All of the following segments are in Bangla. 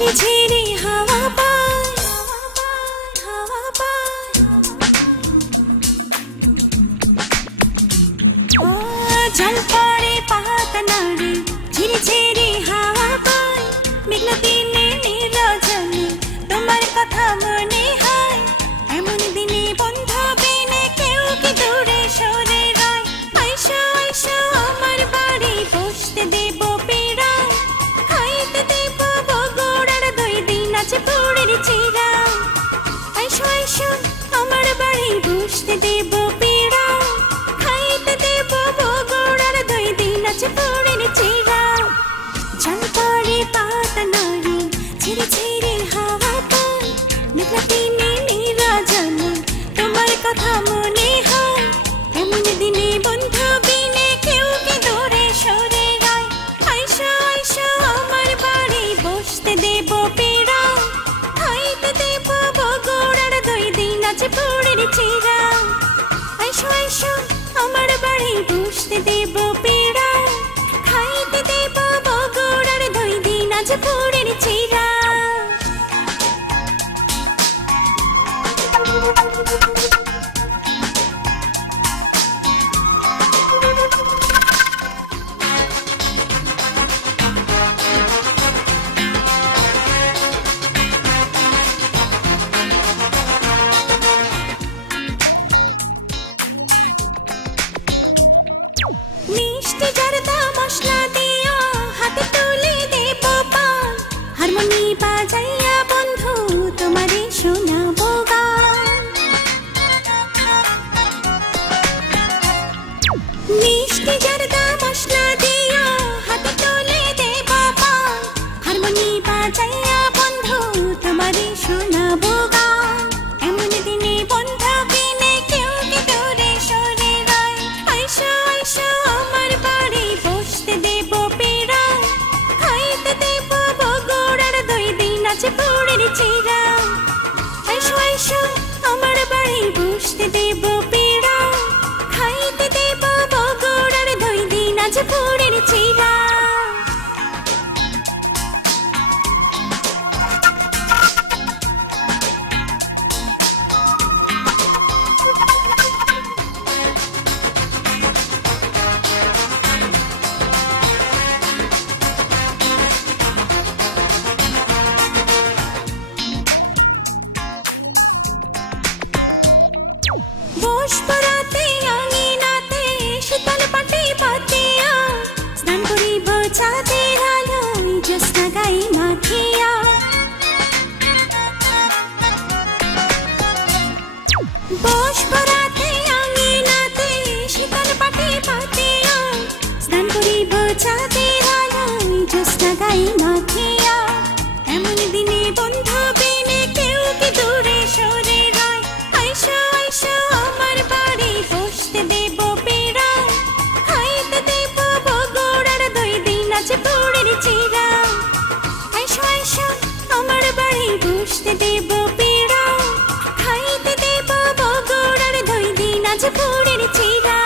ঝিরি ঝিরি হাওয়া পায় জল পড়ে পাতা নাড়ে ঝিরি ঝিরি হাওয়া পায় মেঘলা দিনে নিরজনে তোমার কথা মনে হয় এমন দিনে বন্ধু বিনে কেউ কি দূরে সরে রয় আইসো আইসো আমার বাড়ি বসতে দেব পীড়া খাইতে দেব বগুড়ার দই দিন আছে পুরের চিরা আইসো আইসো আমার বাড়ি বসতে দেব পীড়া খাইতে দেব বগুড়ার দই দিন আছে পুরের চিরা জল পড়ে পাতা নাড়ে ঝিরি ঝিরি হাওয়া পায় মেঘলা দিনে নিরজনে তোমার কথা মনে হয় এমন দিনে বন্ধু বিনে কেউ কি দূরে সরে রয় আইসো আইসো আমার বাড়ি বসতে দেব পীড়া খাইতে দেব বগুড়ার দই দিন আছে পুরের চিরা আইসো আইসো আমার বাড়ি বসতে দেব পীড়া খাইতে দেব বগুড়ার দই দিন আছে পুরের চিরা মিষ্টি জর্দা মশলা দিয়া হাতে তুলে দেব পান হারমোনি বাজাইয়া বন্ধু তোমারে শোনাবো গান মিষ্টি জর্দা মশলা দিয়া হাতে তুলে দেব পান হারমোনি বাজাইয়া বন্ধু তোমারে শোনাবো গান এমন দিনে বন্ধু বিনে কেউ কি দূরে সরে রয় আইসো আইসো আমার বাড়ি বসতে দেব পীড়া খাইতে দেব বগুড়ার দই দিন আছে পুরের চিরা আইসো আইসো আমার বাড়ি বসতে দেব পীড়া খাইতে দেব বগুড়ার দই দিন আছে পুরের চিরা বসপরাতে আঙিনাতে শীতল পাটি পাতিয়া স্নান করিব চাঁদের আলোয় জ্যোৎস্না গাই মাখিয়া বসপরাতে আঙিনাতে শীতল পাটি পাতিয়া স্নান করিব চাঁদের আলোয় জ্যোৎস্না গাই মাখিয়া এমন দিনে বন্ধু বিনে কেউ কি দূরে সরে রয় আইসো আইসো আমার বাড়ি বসতে দেব পীড়া খাইতে দেব বগুড়ার দই দিন আছে পুরের চিরা আইসো আইসো আমার বাড়ি বসতে দেব পীড়া খাইতে দেব বগুড়ার দই দিন আছে পুরের চিরা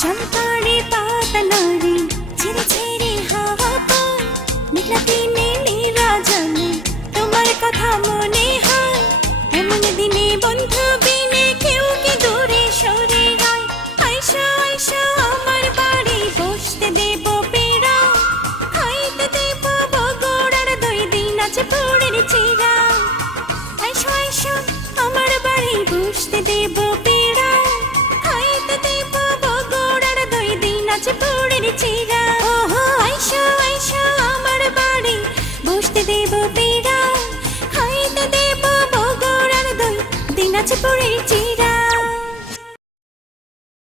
জল পড়ে পাতা নাড়ে ঝিরি ঝিরি হাওয়া পায় মেঘলা দিনে নিরজনে তোমার কথা মনে হয় এমন দিনে বন্ধু বিনে কেউ কি দূরে সরে রয় আইসো আইসো আমার বাড়ি বসতে দেব পীড়া খাইতে দেব বগুড়ার দই দিন আছে পুরের চিরা আইসো আইসো আমার বাড়ি বসতে দেব পীড়া খাইতে দেব বগুড়ার দই দিন আছে পুরের চিরা ওহো আইসো আইসো আমার বাড়ি বসতে দেব পীড়া খাইতে দেব বগুড়ার দই দিন আছে পুরের চিরা